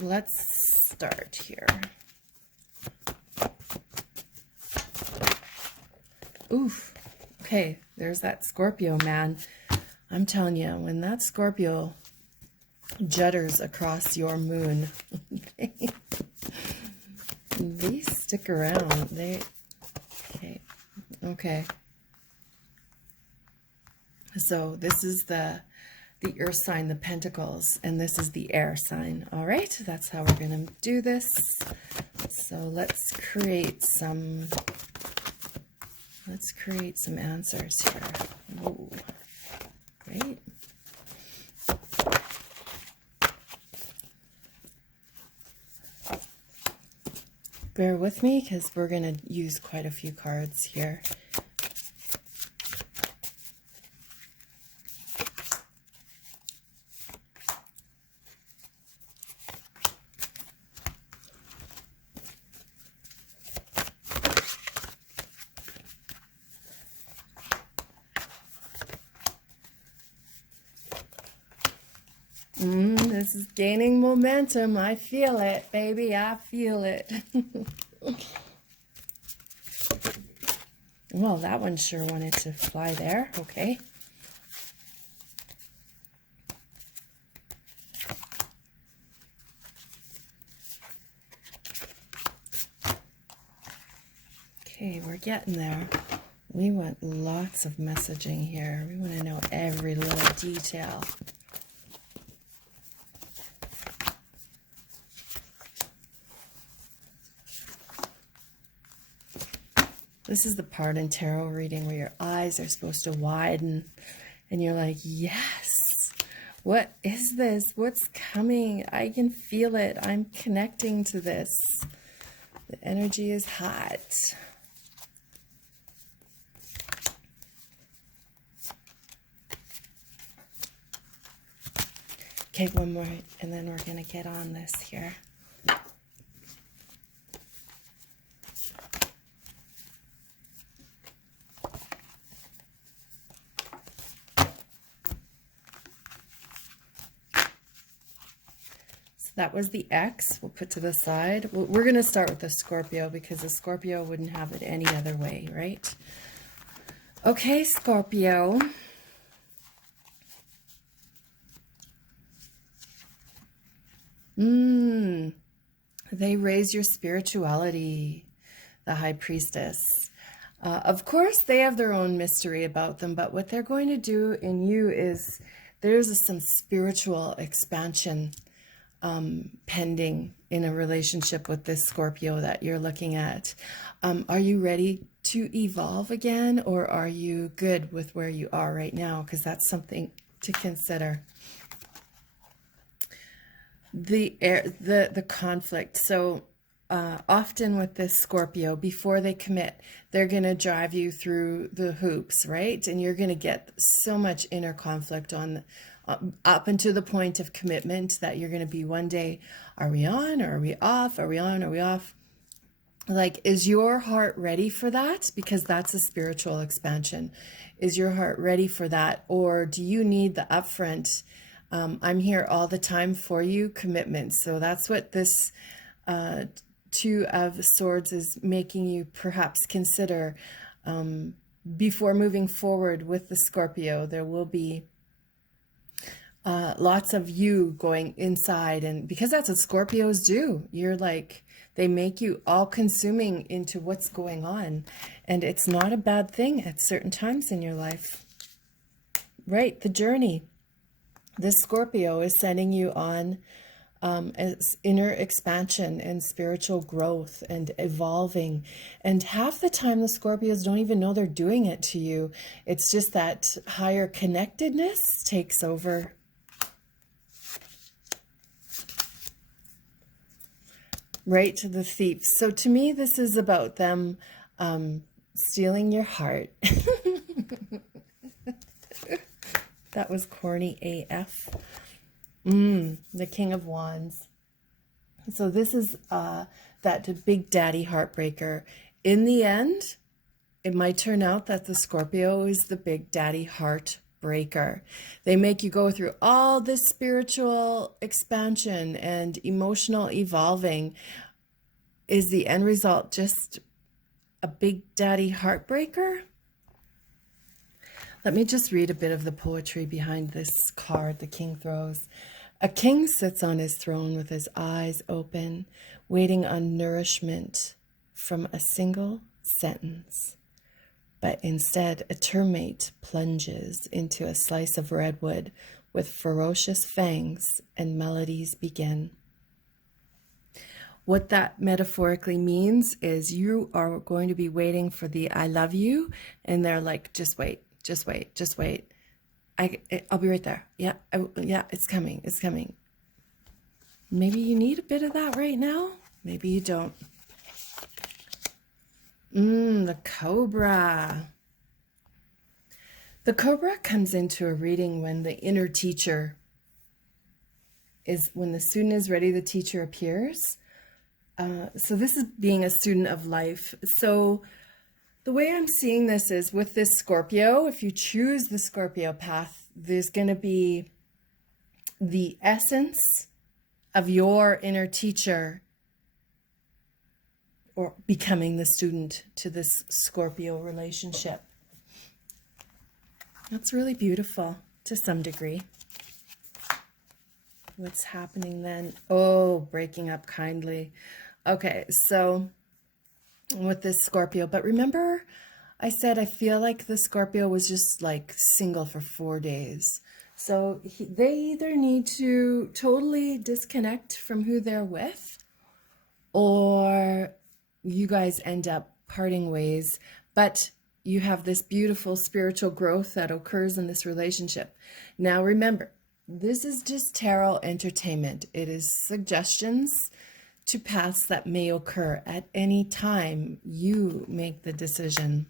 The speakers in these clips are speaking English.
let's start here. Oof. Okay, there's that Scorpio, man. I'm telling you, when that Scorpio judders across your moon, they stick around. Okay. So this is the earth sign, the Pentacles, and this is the air sign. All right, that's how we're going to do this. So let's create some answers here. Whoa. Great. Bear with me because we're going to use quite a few cards here. This is gaining momentum. I feel it, baby. I feel it. Well, that one sure wanted to fly there. Okay. Okay, we're getting there. We want lots of messaging here. We want to know every little detail. This is the part in tarot reading where your eyes are supposed to widen and you're like, yes, what is this? What's coming? I can feel it. I'm connecting to this. The energy is hot. Okay, one more, and then we're going to get on this here. That was the X. We'll put to the side. We're going to start with the Scorpio because the Scorpio wouldn't have it any other way, right? Okay, Scorpio. They raise your spirituality, the High Priestess. Of course, they have their own mystery about them, but what they're going to do in you is there's some spiritual expansion pending in a relationship with this Scorpio that you're looking at. Are you ready to evolve again, or are you good with where you are right now? Because that's something to consider. The conflict. So often with this Scorpio, before they commit, they're going to drive you through the hoops, right? And you're going to get so much inner conflict on up until the point of commitment that you're going to be one day, are we on or are we off? Are we on? Are we off? Like, is your heart ready for that? Because that's a spiritual expansion. Is your heart ready for that? Or do you need the upfront, I'm here all the time for you commitment? So that's what this Two of Swords is making you perhaps consider before moving forward with the Scorpio. There will be lots of you going inside, and because that's what Scorpios do, you're like, they make you all consuming into what's going on, and it's not a bad thing at certain times in your life, right? The journey. This Scorpio is sending you on as inner expansion and spiritual growth and evolving, and half the time the Scorpios don't even know they're doing it to you. It's just that higher connectedness takes over. Right, to the thief. So to me, this is about them stealing your heart. That was corny AF. The King of Wands. So this is that big daddy heartbreaker. In the end, it might turn out that the Scorpio is the big daddy heartbreaker. breaker. They make you go through all this spiritual expansion and emotional evolving. Is the end result just a big daddy heartbreaker? Let me just read a bit of the poetry behind this card the king throws. A king sits on his throne with his eyes open, waiting on nourishment from a single sentence. But instead, a termite plunges into a slice of redwood with ferocious fangs, and melodies begin. What that metaphorically means is you are going to be waiting for the I love you, and they're like, just wait, just wait, just wait. I'll be right there. Yeah, yeah, it's coming, it's coming. Maybe you need a bit of that right now. Maybe you don't. The cobra. The cobra comes into a reading when the inner teacher is, when the student is ready, the teacher appears. So this is being a student of life. So the way I'm seeing this is with this Scorpio, if you choose the Scorpio path, there's going to be the essence of your inner teacher or becoming the student to this Scorpio relationship. That's really beautiful to some degree. What's happening then? Oh, breaking up kindly. Okay, so with this Scorpio, but remember I said I feel like the Scorpio was just like single for 4 days. So they either need to totally disconnect from who they're with, or you guys end up parting ways, but you have this beautiful spiritual growth that occurs in this relationship. Now remember, this is just tarot entertainment. It is suggestions to paths that may occur at any time you make the decision.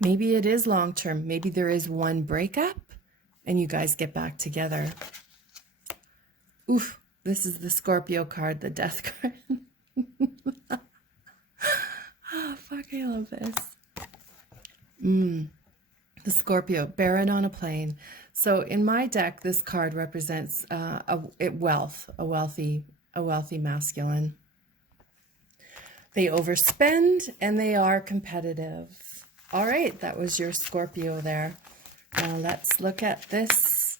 Maybe it is long-term. Maybe there is one breakup and you guys get back together. Oof, this is the Scorpio card, the death card. Oh, fuck, I love this. The Scorpio, Baron on a plane. So in my deck, this card represents a wealthy masculine. They overspend and they are competitive. All right, that was your Scorpio there. Now let's look at this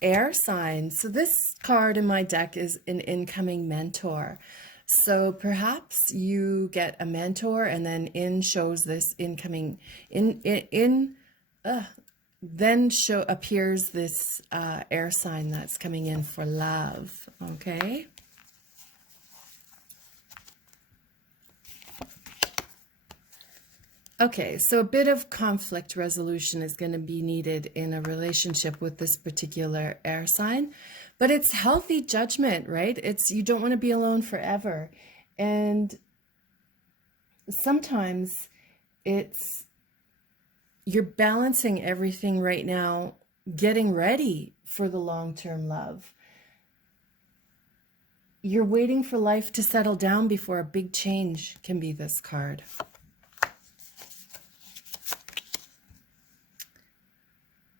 air sign. So this card in my deck is an incoming mentor. So perhaps you get a mentor and then in shows this incoming, then appears this air sign that's coming in for love, okay? Okay, so a bit of conflict resolution is going to be needed in a relationship with this particular air sign, but it's healthy judgment, right? It's, you don't want to be alone forever. And sometimes it's, you're balancing everything right now, getting ready for the long-term love. You're waiting for life to settle down before a big change can be this card.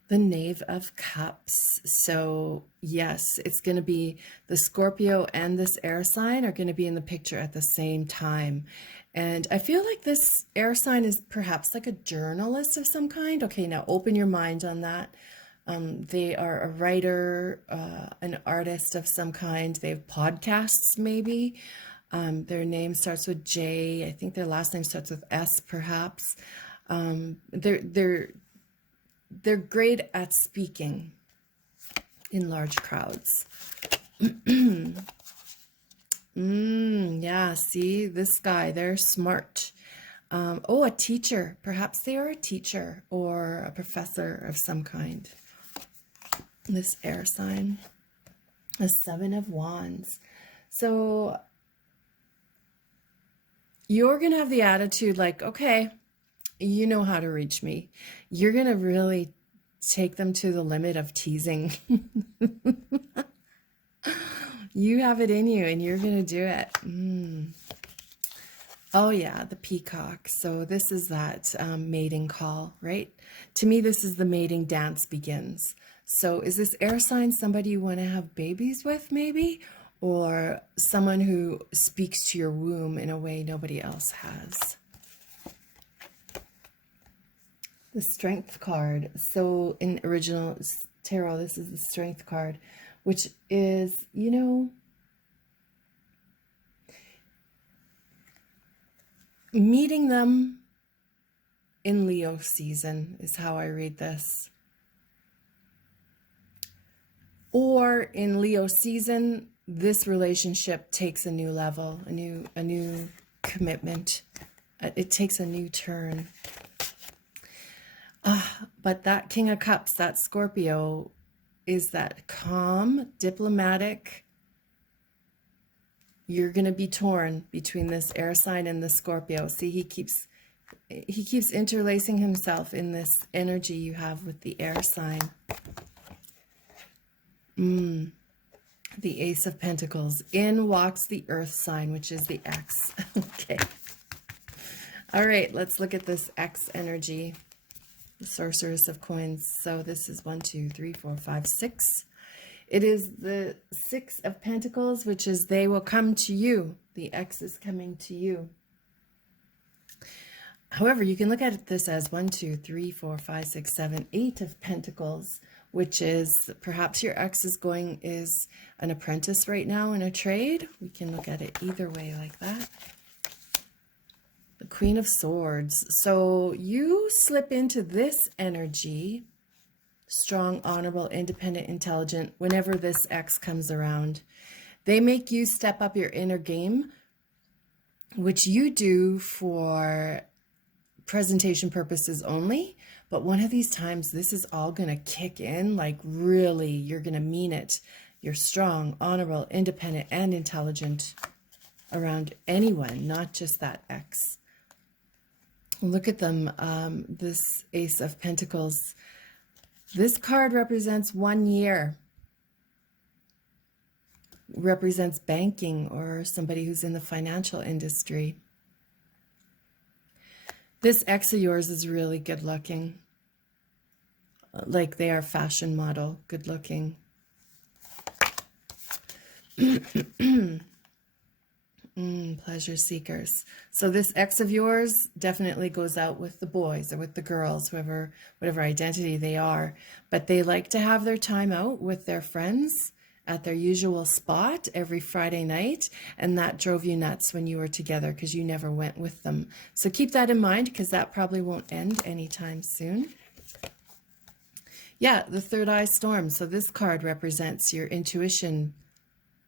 The Knave of Cups. So yes, it's going to be the Scorpio and this air sign are going to be in the picture at the same time. And I feel like this air sign is perhaps like a journalist of some kind. Okay, now open your mind on that. They are a writer, an artist of some kind. They have podcasts maybe. Their name starts with J. I think their last name starts with S perhaps. They're great at speaking in large crowds. Yeah, see, this guy, they're smart. Oh, a teacher. Perhaps they are a teacher or a professor of some kind. This air sign. A 7 of Wands. So you're going to have the attitude like, okay, you know how to reach me. You're going to really take them to the limit of teasing. You have it in you and you're going to do it. Oh yeah, the peacock. So this is that mating call, right? To me, this is the mating dance begins. So is this air sign somebody you want to have babies with, maybe? Or someone who speaks to your womb in a way nobody else has? The Strength card. So in original tarot, this is the Strength card, which is, you know, meeting them in Leo season is how I read this. Or in Leo season, this relationship takes a new level, a new commitment. It takes a new turn. But that King of Cups, that Scorpio, is that calm, diplomatic. You're going to be torn between this air sign and the Scorpio. See, he keeps interlacing himself in this energy you have with the air sign. The Ace of Pentacles. In walks the Earth sign, which is the X. Okay. All right, let's look at this X energy. The Sorceress of Coins. So this is 1, 2, 3, 4, 5, 6. It is the Six of Pentacles, which is they will come to you. The X is coming to you. However, you can look at this as 1, 2, 3, 4, 5, 6, 7, 8 of Pentacles, which is perhaps your ex is an apprentice right now in a trade. We can look at it either way like that. The Queen of Swords. So you slip into this energy, strong, honorable, independent, intelligent, whenever this ex comes around. They make you step up your inner game, which you do for presentation purposes only. But one of these times, this is all going to kick in, like really, you're going to mean it. You're strong, honorable, independent, and intelligent around anyone, not just that ex. Look at them, this Ace of Pentacles. This card represents 1 year. Represents banking or somebody who's in the financial industry. This ex of yours is really good looking. Like they are fashion model, good looking. Pleasure seekers. So this ex of yours definitely goes out with the boys or with the girls, whatever identity they are. But they like to have their time out with their friends at their usual spot every Friday night, and that drove you nuts when you were together because you never went with them. So keep that in mind because that probably won't end anytime soon. Yeah, the Third Eye Storm. So this card represents your intuition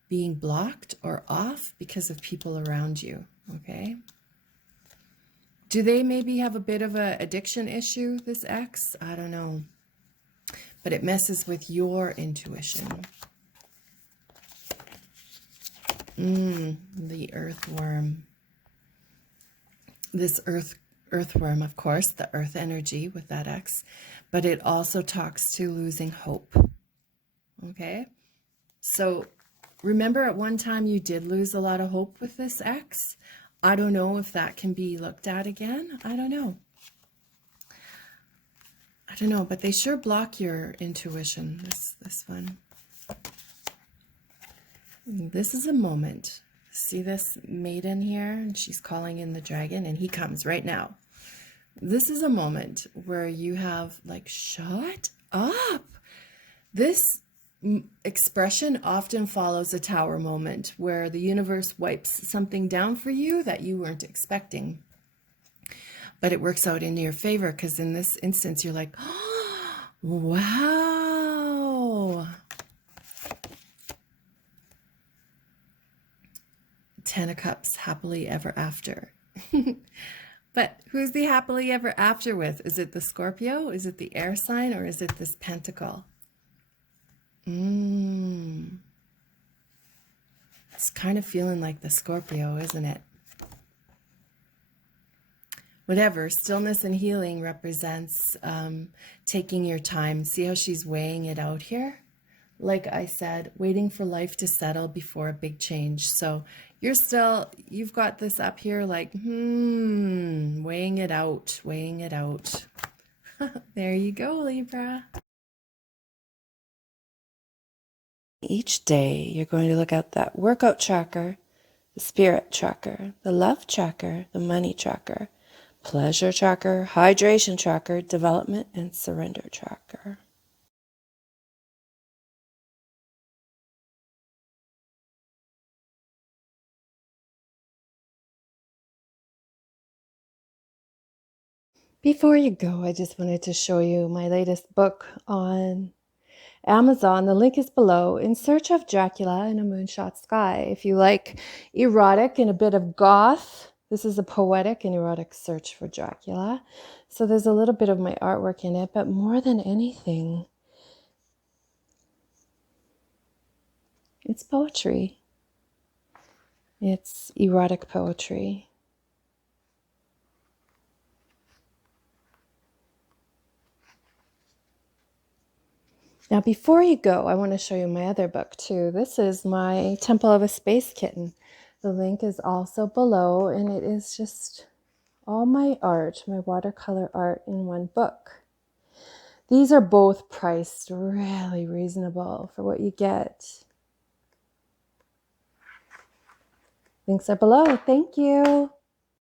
being blocked or off because of people around you, okay? Do they maybe have a bit of an addiction issue, this ex? I don't know. But it messes with your intuition. The earthworm. This earthworm, of course, the earth energy with that X, but it also talks to losing hope. Okay? So remember at one time you did lose a lot of hope with this X? I don't know if that can be looked at again. I don't know. But they sure block your intuition, this one. This is a moment. See this maiden here? And she's calling in the dragon, and he comes right now. This is a moment where you have like, shut up. This expression often follows a tower moment where the universe wipes something down for you that you weren't expecting. But it works out in your favor because in this instance, you're like, oh, wow. 10 of Cups, happily ever after. But who's the happily ever after with? Is it the Scorpio? Is it the air sign? Or is it this pentacle? It's kind of feeling like the Scorpio, isn't it? Whatever, stillness and healing represents taking your time. See how she's weighing it out here? like I said, waiting for life to settle before a big change. So you've got this up here like, weighing it out, weighing it out. There you go, Libra. Each day, you're going to look at that workout tracker, the spirit tracker, the love tracker, the money tracker, pleasure tracker, hydration tracker, development, and surrender tracker. Before you go, I just wanted to show you my latest book on Amazon. The link is below. In Search of Dracula in a Moonshot Sky. If you like erotic and a bit of goth, this is a poetic and erotic search for Dracula. So there's a little bit of my artwork in it, but more than anything, it's poetry. It's erotic poetry. Now, before you go, I want to show you my other book too. This is my Temple of a Space Kitten. The link is also below, and it is just all my art, my watercolor art in one book. These are both priced really reasonable for what you get. Links are below. Thank you.